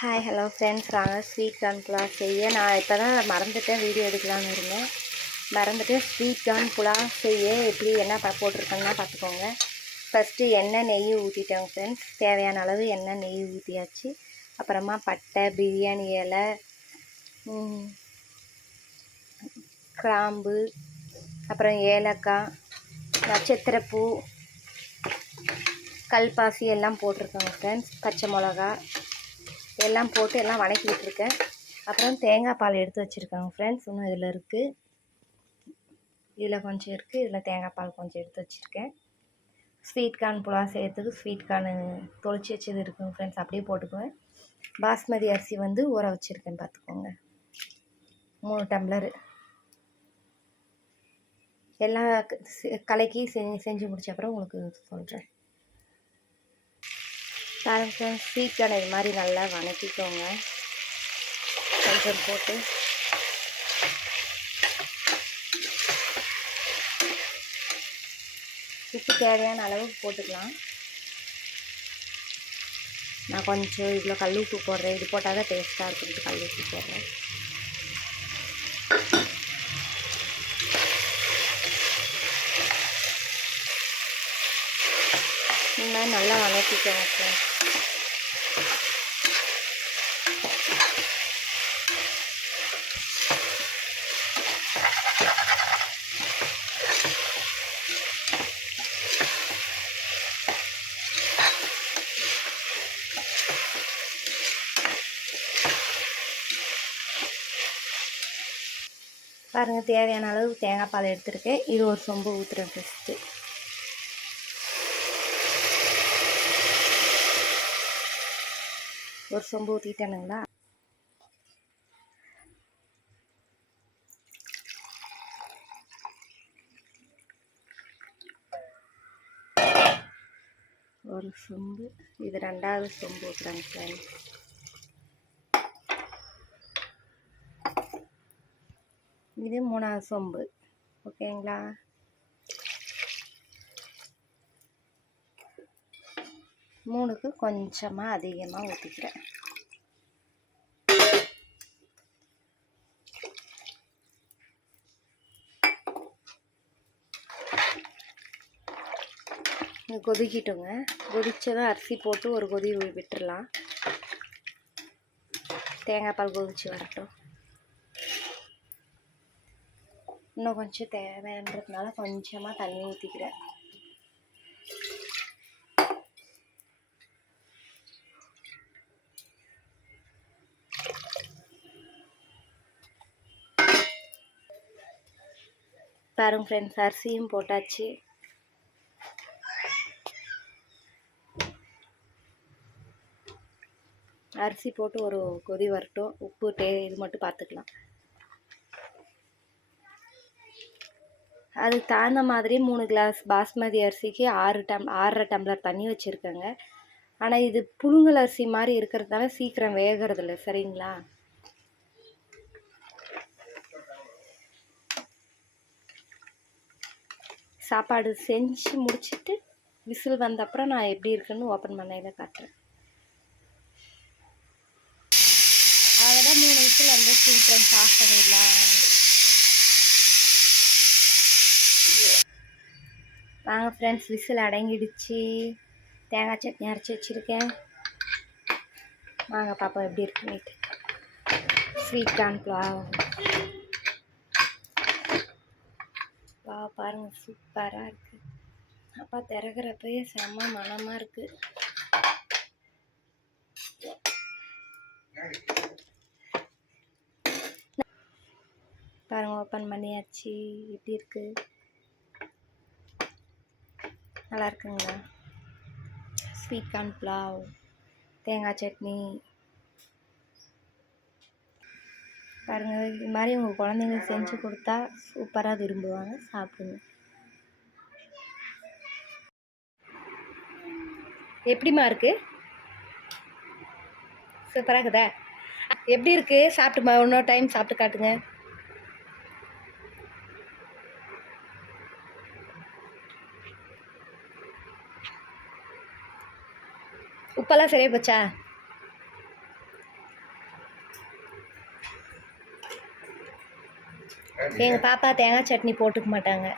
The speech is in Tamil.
ஹாய் ஹலோ ஃப்ரெண்ட்ஸ் நாங்கள் ஸ்வீட் கார்ன் புலாவ் செய்ய. நான் இப்போ தான் மறந்துட்டேன். வீடியோ எடுக்கலான்னு இருந்தேன். மறந்துட்டு ஸ்வீட் கார்ன் புலாவ் செய்ய எப்படி என்ன போட்டிருக்கேன்னா பார்த்துக்கோங்க. ஃபஸ்ட்டு எண்ணெய் நெய் ஊற்றிட்டேங்க ஃப்ரெண்ட்ஸ் தேவையான அளவு எண்ணெய் நெய் ஊற்றியாச்சு அப்புறமா பட்டை பிரியாணி இலை கிராம்பு அப்புறம் ஏலக்காய் நட்சத்திரப்பூ கல்பாசி எல்லாம் போட்டிருக்கோங்க ஃப்ரெண்ட்ஸ் பச்சை மிளகா எல்லாம் போட்டு எல்லாம் வணக்கி இருக்கேன் அப்புறம் தேங்காய் பால் எடுத்து வச்சுருக்காங்க ஃப்ரெண்ட்ஸ் இன்னும் இதில் இருக்குது இதில் கொஞ்சம் இருக்குது இதில் தேங்காய் பால் கொஞ்சம் எடுத்து வச்சுருக்கேன். ஸ்வீட் கார்ன் புலா செய்கிறதுக்கு ஸ்வீட் கார்னு தொளிச்சு வச்சது இருக்குங்க ஃப்ரெண்ட்ஸ் அப்படியே போட்டுக்குவேன். பாஸ்மதி அரிசி வந்து ஊற வச்சுருக்கேன் பார்த்துக்கோங்க மூணு டம்ளரு. எல்லாம் க- கலக்கி செஞ்சு செஞ்சு முடிச்ச அப்புறம் உங்களுக்கு சொல்கிறேன் பாருங்க ஃப்ரெண்ட்ஸ் ஸ்வீட் இது மாதிரி நல்லா வணக்கிக்கோங்க. கொஞ்சம் போட்டு. உப்பு தேவையான அளவுக்கு போட்டுக்கலாம். நான் கொஞ்சம் இவ்வளோ கல் உப்பு போடுறேன். இது போட்டால் தான் டேஸ்ட்டாக இருக்கும் கல் உப்பு போடுறேன் இந்த மாதிரி நல்லா வணக்கிக்கோங்க ஃப்ரெண்ட்ஸ் பாருங்கள் தேவையான அளவு தேங்காய் பால் எடுத்துருக்கேன். இது ஒரு சொம்பு ஊற்றுறேன் ஃபஸ்ட்டு ஒரு சொம்பு ஊற்றிட்டேனுங்களா ஒரு சொம்பு. இது ரெண்டாவது சொம்பு ஊற்றுறாங்க ஃப்ரெண்ட்ஸ் இது மூணாவது சொம்பு. ஓகேங்களா? மூணுக்கு கொஞ்சமாக அதிகமாக ஊற்றிக்கிறேன் இது கொதிக்கிட்டுங்க. கொதிச்சதும் அரிசி போட்டு ஒரு கொதி விட்டுடலாம் விட்டுறலாம். தேங்காய் பால் கொதிச்சு வரட்டும். இன்னும் கொஞ்சம் தேவைன்றதுனால கொஞ்சமாக தண்ணி ஊற்றிக்கிறேன் பாருங்க ஃப்ரெண்ட்ஸ் அரிசியும் போட்டாச்சு. அரிசி போட்டு ஒரு கொதி வரட்டும். உப்பு டே இது மட்டும் பார்த்துக்கலாம் அதுக்கு தகுந்த மாதிரி மூணு கிளாஸ் பாஸ்மதி அரிசிக்கு ஆறு டம் ஆறரை டம்ளர் தண்ணி வச்சுருக்கேங்க. ஆனால் இது புழுங்கல் அரிசி மாதிரி இருக்கிறதுனால சீக்கிரம் வேகிறதில்ல சரிங்களா? சாப்பாடு செஞ்சு முடிச்சுட்டு விசில் வந்த அப்புறம் நான் எப்படி இருக்குன்னு ஓப்பன் பண்ணையில் காட்டுறேன். தான் மூணு விசில் வந்து ஃப்ரெண்ட்ஸ் ஆஃப் பண்ணிடலாம் வாங்க ஃப்ரெண்ட்ஸ் விசில் அடங்கிடுச்சு. தேங்காய் சட்னி அரைச்சி வச்சுருக்கேன். வாங்க பாப்பா எப்படி இருக்குன்னுட்டு ஸ்வீட் கார்ன் புலாவ் பாருங்கள் சூப்பராக இருக்குது அப்பா திறக்கிறப்பயே செம்ம மனமாக இருக்குது பாருங்க ஓப்பன் பண்ணியாச்சு. எப்படி இருக்கு? நல்லா இருக்குங்களா? ஸ்வீட் கார்ன் புலாவ் தேங்காய் சட்னி. பாருங்கள் இது மாதிரி உங்கள் குழந்தைங்க செஞ்சு கொடுத்தா சூப்பராக விரும்புவாங்க. சாப்பிடுங்க. எப்படிம்மா இருக்கு? சூப்பராக இருக்குதா? எப்படி இருக்கு? சாப்பிட்டுமா இன்னொரு டைம் சாப்பிட்டு காட்டுங்க. உப்பெல்லாம் சரியா போச்சா? எங்கள் பாப்பா தேங்காய் சட்னி போட்டுக்க மாட்டாங்க.